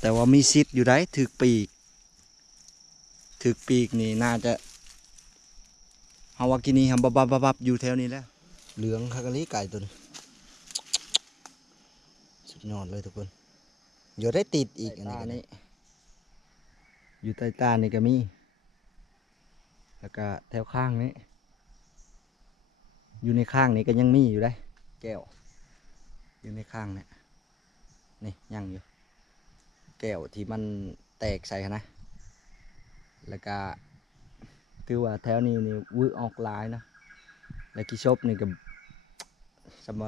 แต่ว่ามีซิดอยู่ได้ถึกปีกถึกปีกนี่น่าจะเฮาว่ากินนี่ฮัมบับบับบับบับอยู่แถวนี้แหล้ว เหลืองคากะลีไก่ตัวนี้สุดยอดเลยทุกคนอยู่ได้ติดอีกอันนี้กันนี้ อยู่ใต้ตานี่ก็มี แล้วก็แถวข้างนี้ อยู่ในข้างนี้ก็ยังมีอยู่ได้ แก้ว อยู่ในข้างเนี่ย นี่ยังอยู่ แก้วที่มันแตกใส่นะ แล้วก็ถือว่าแถวนี้นี่วือออกลายนะแล้วกีชบนี่ก็สม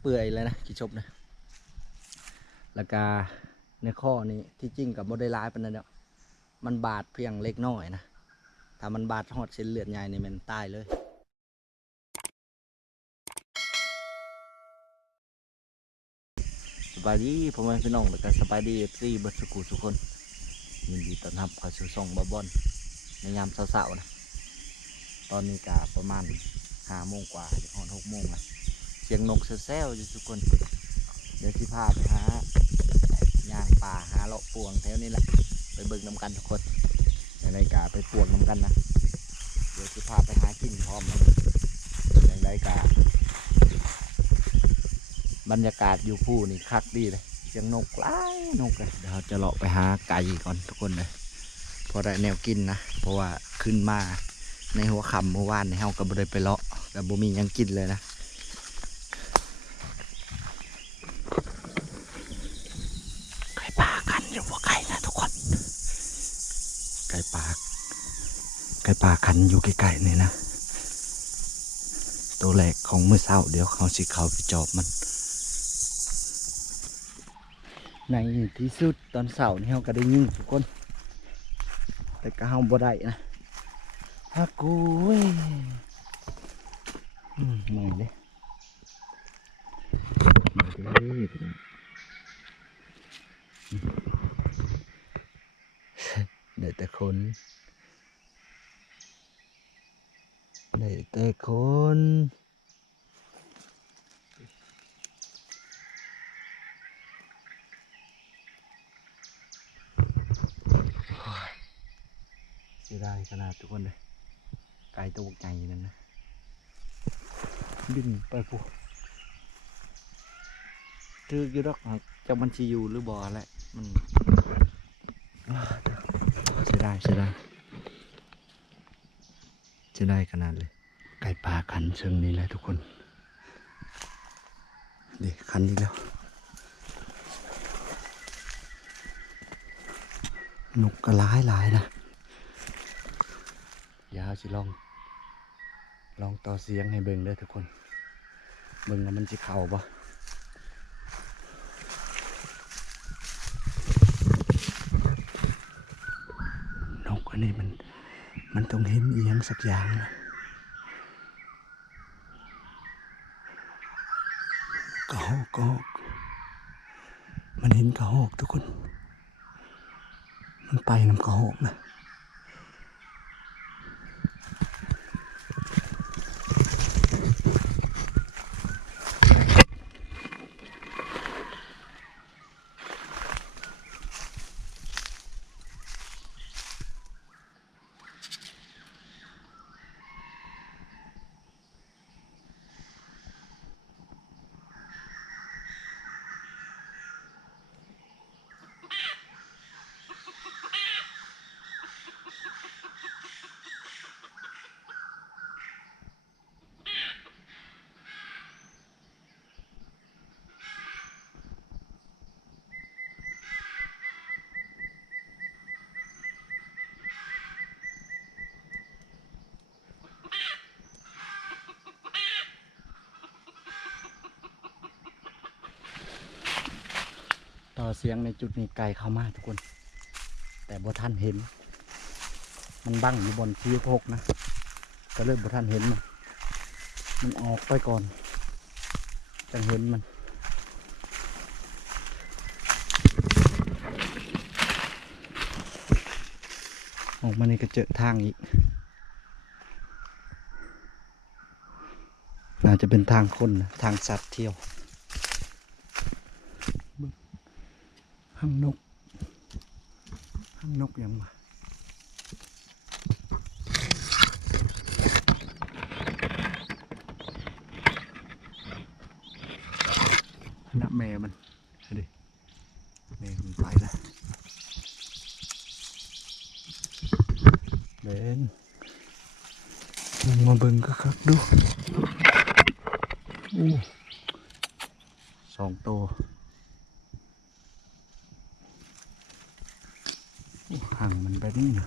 เปื่อยเลยนะกีชบนะแล้วก็ในข้อนี้ที่จริงกับโมได้ร้ายปานนั้นเนาะมันบาดเพียงเล็กน้อยนะ ถ้ามันบาดหอดเส้นเลือดใหญ่นี่มันตายเลย บายดีพ่อแม่พี่น้องแล้วก็สบายดีเอฟซีบิร์ดสกูทุกคนยินดีต้อนรับเข้าสู่ช่องบาบอนในยามเช้าๆนะตอนนี้กะประมาณห้าโมงกว่าจะหอนหกโมงละเสียงนกแซวๆอยู่ทุกคนเดี๋ยวที่พาไปหาย่างป่าหาเลาะปวงแถวนี้แหละไปเบิ่งน้ำกันทุกคนในรายการไปปวงน้ำกันนะเดี๋ยวที่พาไปหากินพร้อมนะในรายการ บรรยากาศอยู่ผู้นี่คักดีเลยเสียงนกหลายนกเลยเดี๋ยวเราจะเลาะไปหาไก่ก่อนทุกคนเลยพอได้แนวกินนะ เพราะว่าขึ้นมาในหัวค่ำเมื่อวานในเฮาก็บ่ได้ไปเลาะกับบ่มีหยังกินเลยนะไก่ป่ากันอยู่ว่าไก่นะทุกคน ไก่ป่าไก่ป่าคันอยู่ใกล้ๆนี่นะ ตัวแรกของมือเศร้า เดี๋ยวเขาสิเขาไปจอบมัน ในที่สุดตอนเสาร์นี่เขาก็ได้ยิงทุกคนแต่ก็เฮาบ่ได้นะฮักกูเว้ยอืมเหนื่อยเลยเหนื่อยเลยได้แต่คนได้แต่คนเสียดายขนาดทุกคนเลยไก่ตัวใหญ่นั่นนะบินไปพวกถืออยู่ดอกหากจะมันชีอยู่หรือบ่อแหละมันเสียดายเสียดายเสียดายขนาดเลย ไก่ป่าคันเชิงนี้แหละทุกคนนี่คันนี้แล้วนกก็ร้ายหลายนะาวสิลอง ลองต่อเสียงให้เบิ่งเด้อทุกคน เบิ่งว่ามันสิเข้าบ่นกอันนี้มัน มันต้องเห็นเอียงสักอย่างนะกระหอกกระหอกมันเห็นกระหอกทุกคน มันไปนำกระหอกนะ ต่อเสียงในจุดนี้ไกลเข้ามากทุกคน แต่บ่ท่านเห็น มันบังอยู่บนที่พกนะก็เลยบ่ท่านเห็นมันมันออกไปก่อนจังเห็นมันออกมาในี่ก็เจอทางอีก น่าจะเป็นทางคนนะทางสัตว์เที่ยว ห้างนกห้างนกยังมาหน้าแม่มันเอาดิแม่มันไปแล้วเบนลงมาเบิ่งก็คักๆดูอู้สองตัวอู้ห่างมันแบบนี้นะ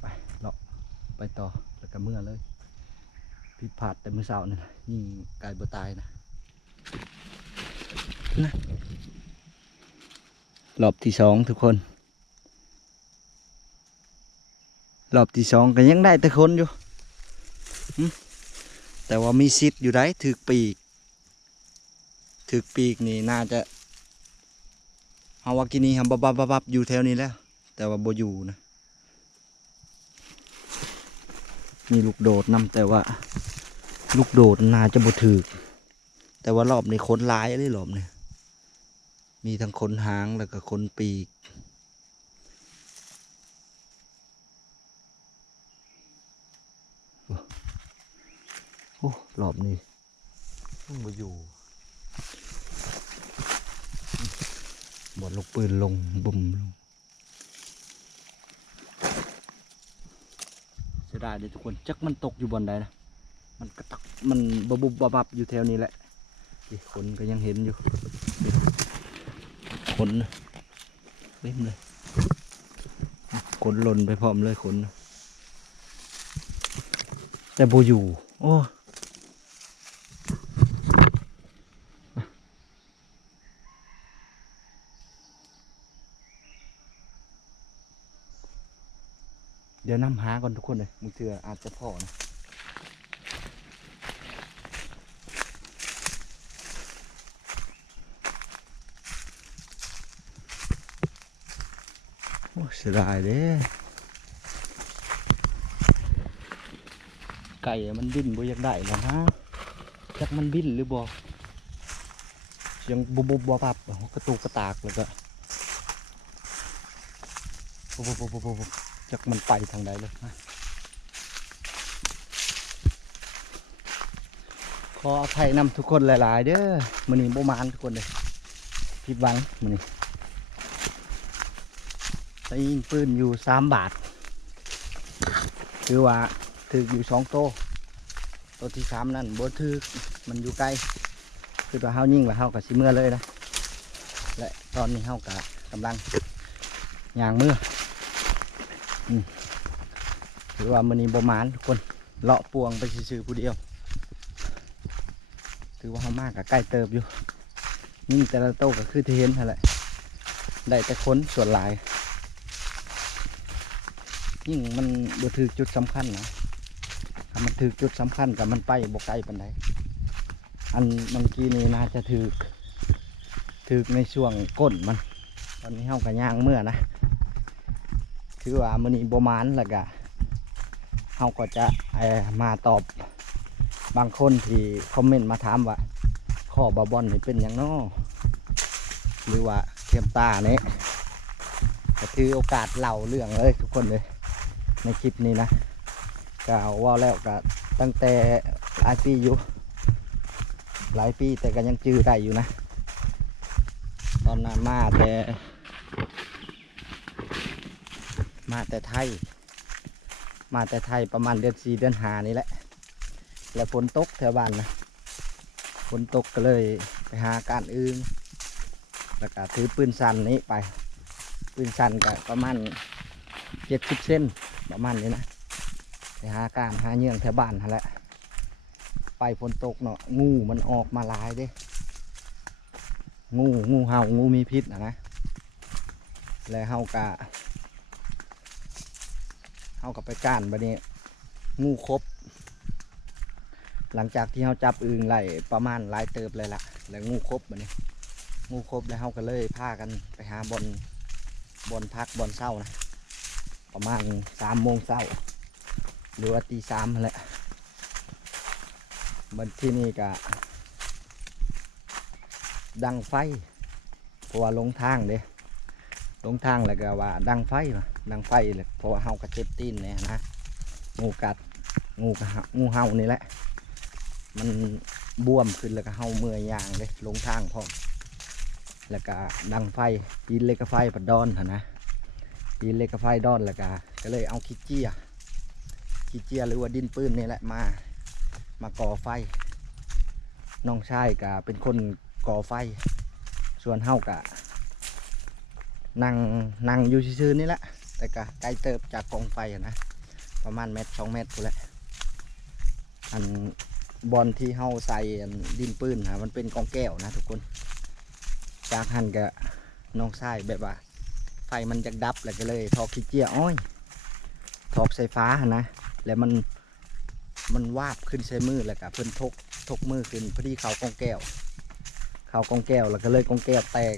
ไปเลาะไปต่อ แล้วก็เมื่อเลย ผิดพลาดแต่เมื่อเช้านี่นะยิ่กายบ่ตายนะนะรอบที่สองทุกคนรอบที่สองก็ยังได้แต่คนอยู่แต่ว่ามีซิดอยู่ได้ถือปีกถือปีกนี่น่าจะฮาวากินีฮับบับบับบับอยู่แถวนี้แล้ว แต่ว่าบอยู่นะ มีลูกโดดนำแต่ว่า ลูกโดดนาจะบ่ถือแต่ว่ารอบนี้คนหลายเลยรอบนี้มีทั้งคนหางแล้วก็คนปีก โอ้รอบนี้มันบ่อยู่บอดลูกปืนลงบุ่มลงเสียดายเลยทุกคน จักมันตกอยู่บนใดนะ มันกระตักมันบบุบบับบับอยู่แถวนี้แหละนี่คนก็ยังเห็นอยู่นี่คนเต็มเลยคนหล่นไปพร้อมเลยคนแต่โบอยู่ โอ้เดี๋ยวนำหาก่อนทุกคนเลยมึงเถื่ออาจจะพอนะ เสียดายเด้ไก่มันบินบ่อยากได้แล้วนะจักมันบินหรือบ่เสียงบุบบุบบับบับกระตุกกระตากแล้วก็บุบบุบบุบบุบจักมันไปทางใดเลยนะขออภัยนำทุกคนหลาย ๆ เด้อมื้อนี้บ่มานทุกคนเลยผิดหวังมื้อนี้ ได้ยิงปืนอยู่สามบาท คือว่าถืออยู่สองโตตัวที่สามนั่นบนถือมันอยู่ไกล้ คือว่าเฮายิงว่าเฮากับสิเมื่อเลยนะ และตอนนี้เฮากะกำลังยางเมื่ออืมถือว่ามันนี้บมานทุกคนเลาะปวงไปซื้อๆผู้เดียว ถือว่าเฮามากกับใกล้เติบอยู่ยิงแต่ละโตก็คือที่เห็นนั่นแหละได้แต่ค้นส่วนหลายิ่งมันบ่ถือจุดสำคัญนะถ้ามันถือจุดสำคัญกับมันไปบ่ไกลปานใดอันเมื่อกี้นี่น่าจะถือถือในช่วงก้นมัน ตอนนี้เฮากับย่างเมื่อนะถือว่ามื้อนี้บ่มานแล้วก็เฮาก็จะมาตอบบางคนที่คอมเมนต์มาถามว่าข้อบาบอนนี่เป็นหยังนอหรือว่าเทียมตาเนี่ยก็ถือโอกาสเล่าเรื่องเลยทุกคนเลย ในคลิปนี้นะก็ว่าแล้วก็ตั้งแต่หลายปีอยู่ หลายปีแต่ก็ยังจื้อได้อยู่นะ ตอนนั้นมาแต่ มาแต่ไทย มาแต่ไทยประมาณเดือนสี่เดือนหานี่แหละ แล้วฝนตกแถวบ้านนะฝนตกก็เลยไปหาการอื่นแล้วก็ถือปืนสั้นนี้ไป ปืนสั้นก็ประมาณเจ็ดสิบเซน ประมาณนี้นะไปหาการหาเยื่องแถวบ้านนั่นแหละไปฝนตกเนาะงูมันออกมาลายเด้ งูงูเห่างูมีพิษนะนะแล้วเฮากะเฮากะไปก้านบัดนี้ งูครบ หลังจากที่เฮาจับอึงไล่ประมาณลายเติบเลยละแล้วงูครบบัดนี้ งูครบแล้วเฮาก็เลยพากันไปหาบอนบอนพักบอนเศร้านะ ประมาณสามโมงเช้าหรือว่าตีสามแหละบันที่นี่ก็ดังไฟเพราะว่าลงทางเด้ลงทางแล้วก็ว่า ดังไฟมาดังไฟเลยเพราะว่าเฮากระเจ็บตีนเนี่ยนะงูกัดงูกะงูเห่านี่แหละ มันบวมขึ้นแล้วก็เห่าเมื่อยยางเลยลงทางพร้อมแล้วก็ดังไฟปีนเล็กกับไฟปัดดอนหั่นนะ ปีนเล็กกับไฟดอนล้วก็ก็เลยเอาขี้เจียขี้เจียหรือว่าดินปืนนี่แหละมา มาก่อไฟ น้องชายก็เป็นคนก่อไฟ ส่วนเฮากะนั่งนั่งอยู่ซื่อนี่แหละ แต่ก็ไกลเติบจากกองไฟนะ ประมาณเมตรสองเมตรกูแหละ อันบอลที่เฮาใส่ดินปืนนะมันเป็นกองแก้วนะทุกคน จากหันก็น้องชายแบบว่า ไฟมันจะดับแล้วก็เลยทอกขี้เกียอ้อยทอกไฟฟ้านะแล้วมันมันวาบขึ้นใส่มือแล้วก็เพิ่นทกทกมือขึ้นพอดีเขากองแก้ว เขากองแก้วแล้วก็เลยกองแก้วแตก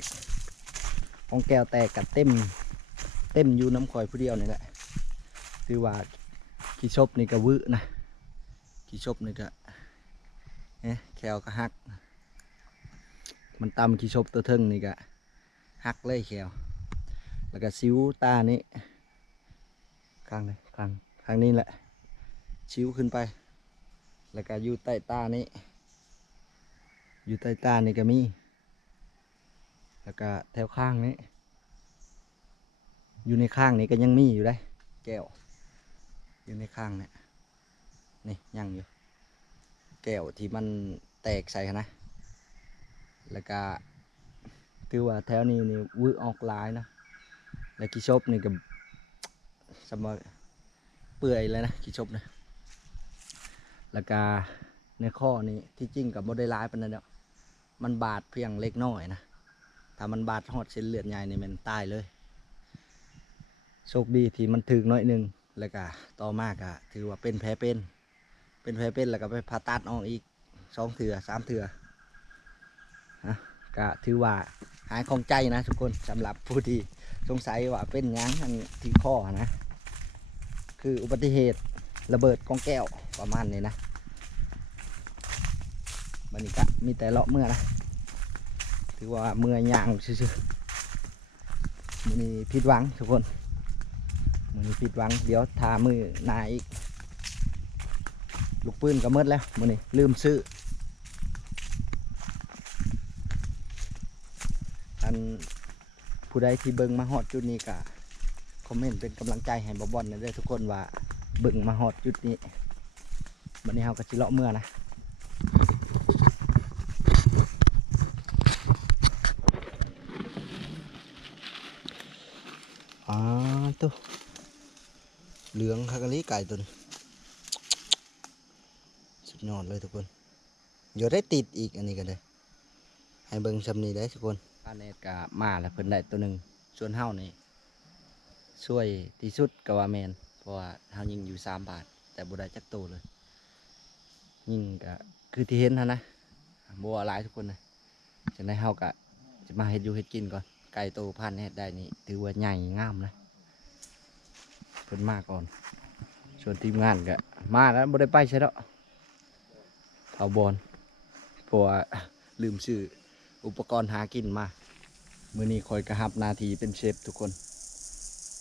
กองแก้วแตกกับเต็ม เต็มอยู่น้ำข่อยผู้เดียวนี่แหละคือว่าขี้ชบนี่ก็วื้อนะขี้ชบนี่ก็เอ๊ะแควก็หัก มันตำขี้ชบตัวเทิงนี่ก็หักเลยแคว แล้วก็ซิวตานี้ข้างไหนข้างข้างนี้แหละ ชิวขึ้นไป แล้วก็อยู่ใต้ตานี้ อยู่ใต้ตานี่ก็มี แล้วก็แถวข้างนี้ อยู่ในข้างนี้ก็ยังมีอยู่ได้ แก้ว อยู่ในข้างเนี่ยนี่ยังอยู่ แก้วที่มันแตกใส่นะ แล้วก็ถือว่าแถวนี้นี่วื้อออกลายนะ แล้วกีชบนี่ก็สมอเปื่อยเลยนะกีชบนะแล้วก็ในข้อนี้ที่จริงกับโมได้ร้ายปานนั้นเนาะมันบาดเพียงเล็กน้อยนะถ้ามันบาดหอดเส้นเลือดใหญ่นี่มันตายเลยโชคดีที่มันถึกน้อยหนึงแล้วก็ต่อมากอะถือว่าเป็นแผลเป็น เป็นแผลเป็นแล้วก็ไปผ่าตัดออกอีกสองเถื่อสามเถื่อนะ ก็ถือว่าหายของใจนะทุกคนสำหรับผู้ที่สงสัยว่าเป็นยังอันที่ข้อนะ คืออุบัติเหตุระเบิดกองแก้วประมาณนี้นะมันนี่กะมีแต่เลาะเมื่อนะ ถือว่าเมื่อย่างซื่อๆมันนี่ผิดหวังทุกคนมันนี่ผิดหวัง เดี๋ยวทามือหนาอีก ลูกปืนก็หมืดแล้วมันนี่ลืมซื้อ อันผู้ใดที่เบิ่งมาฮอดจุดนี้กะคอมเมนต์เป็นกำลังใจให้บอบอลนะเด้อทุกคนว่าเบิ่งมาฮอดจุดนี้วันนี้เราก็จิเลาะเมื่อนะอาตัวเหลืองคากะลีไก่ตัวนี้สุดยอดเลยทุกคนเดี๋ยวได้ติดอีกอันนี้กันเลยให้เบิ่งชำนี้ได้ทุกคนาเนตกะมาแล้วเพิ่นได้ตัวหนึ่งส่วนเฮานี่ช่วยที่สุดก็ว่าแมนเพราะว่าเฮายิงอยู่สามบาท แต่บ่ได้จักโตวเลย ยิงก็คือที่เห็นนะนะบัวหลายทุกคนนะจะได้เฮากะจะมาเฮ็ดอยู่เฮ็ดกินก่อนไก่โตพันเฮ็ดได้นี่ถือว่าใหญ่งามนะเพิ่นมาก่อน ส่วนทีมงานก็มาแล้วบ่ได้ไปใช่ดอกเอาบอลเพราะว่าลืมชื่ออุปกรณ์หากินมา มื้อนี้คอยกระหับนาทีเป็นเชฟทุกคน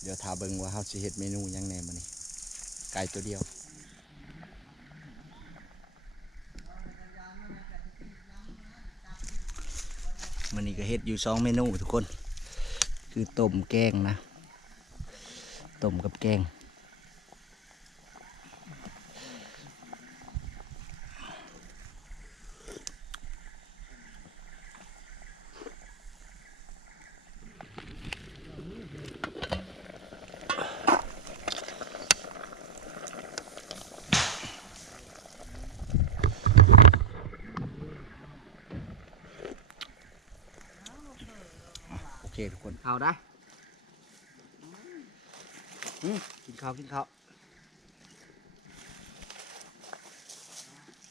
เดี๋ยวถาเบิงว่าเฮาสิเฮ็ดเมนูยังแหน่มื้อนี้ไก่ตัวเดียวมื้อนี้ก็เฮ็ดอยู่สองเมนูทุกคน คือต้มแกงนะต้มกับแกง เคทุกคนข้าวได้อืมกินข้าวกินข้าว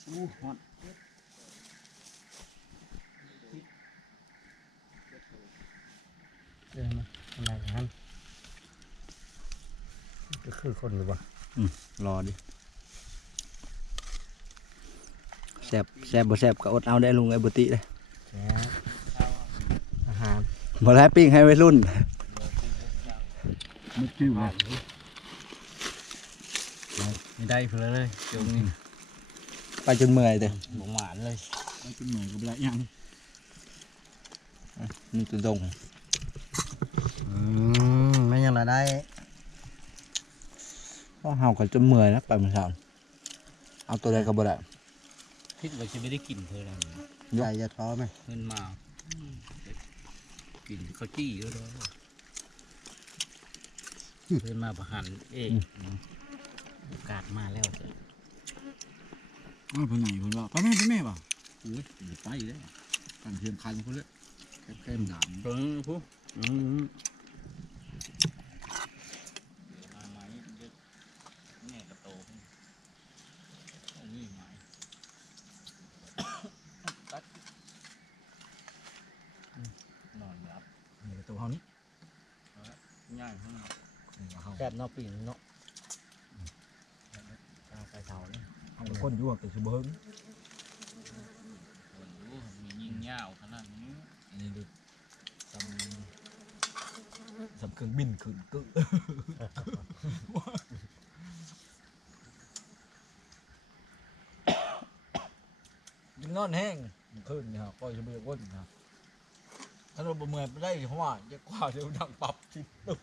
อู้ฮอนเดินมาอะไรนั้นก็คือคนหรือเปล่ารอดิซ่บแซ่บบ่แซ่บก็อดเอาได้ลุงไอ้บุติเลยแซ่บอา หารบ่ได้ปิ้งให้วัยรุ่นมุดจิ้วเลยไม่ได้เพลเลยจงนี่ไปจนเมื่อยเด้อบ่หวานเลยไม่กินเหนื่อยกับไรยังนี่ตัวดงอืมไม่ยังละได้ก็เฮาก็จนเมื่อยแล้วไปมื้อเช้าเอาตัวใดก็บ่ได้คิดว่าจะไม่ได้กินเธอแล้วใหญ่จะท้อไหมเงินมา กินข้าวจี้ก็ได้เพื่อนมาประหันเองโอกาสมาแล้วจ้ะอ้าวไปไหนคนว่าไปแม่ไปแม่ป่ะโอ้ยอย่าไปเลยกันเทียมคันคนเลยแก้มดำเพิ่งผู้อืมมาไหมเยอะแม่กระโตขึ้นเอานี่ไหม นอนรับ นี่ตัวเขานี่ ง่ายขึ้น เขาแซ่บเนอกปีนเนาะไปเสาเนี่ยเอาคนยั่วแต่ชั่วโมงโอ้โหมียิงยาวขนาดนี้อันนี้ดูสำสำเครื่องบินขึ้นกึยิงนอนแห้งขึ้นเนี่ยปล่อยชั่วโมงก้นนะถ้าเราประเมินไปได้เพราะว่าจะกว่าเดี๋ยวดังปรับทิศตึก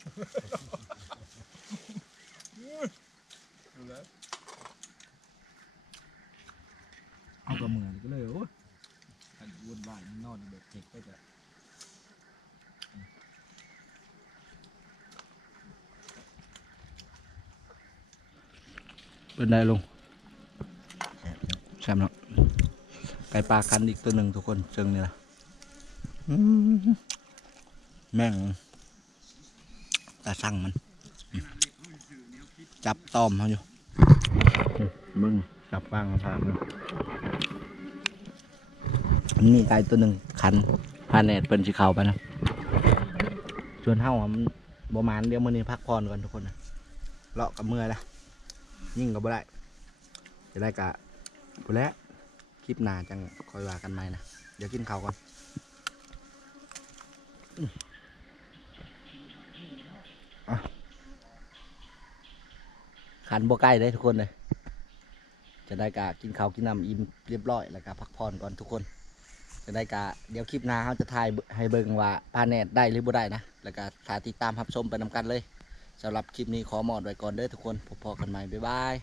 ดูแล้วเอากระเมือนก็เลยโอ้ยอันวุ่นวายนอนแบบเจ็กไปแต่ เป็นได้ลุงแซ่บเนาะไก่ปลาคันอีกตัวหนึ่งทุกคนเชิงนี่ล่ะอืมแม่งตาสั่งมัน จับตอมเขาอยู่มึงจับฟางมาพามึงนี่ไก่ตัวหนึ่งคันพาเนตเป็นสีขาวไปนะส่วนเฮาอะมันประมาณเดี๋ยวมื้อนี้พักผ่อนก่อนทุกคนนะเลาะกับเมื่อยละ ยิ่งกับบ่ได้ จะได้กะผู้แล้วคลิปหน้าจังคอยว่ากันใหม่นะเดี๋ยวกินข้าวก่อนขันบ่ใกล้ได้ทุกคนเลยจะได้กะกินข้าวกินน้ำอิ่มเรียบร้อยแล้วก็พักผ่อนก่อนทุกคน จะได้กะเดี๋ยวคลิปหน้าเขาจะถ่ายให้เบิ่งว่าพาแนตได้หรือบ่ได้นะแล้วก็ถ้าติดตามรับชมไปนำกันเลย สำหรับคลิปนี้ขอหมอดไว้ก่อนเด้อทุกคนพบกันใหม่บ๊ายบาย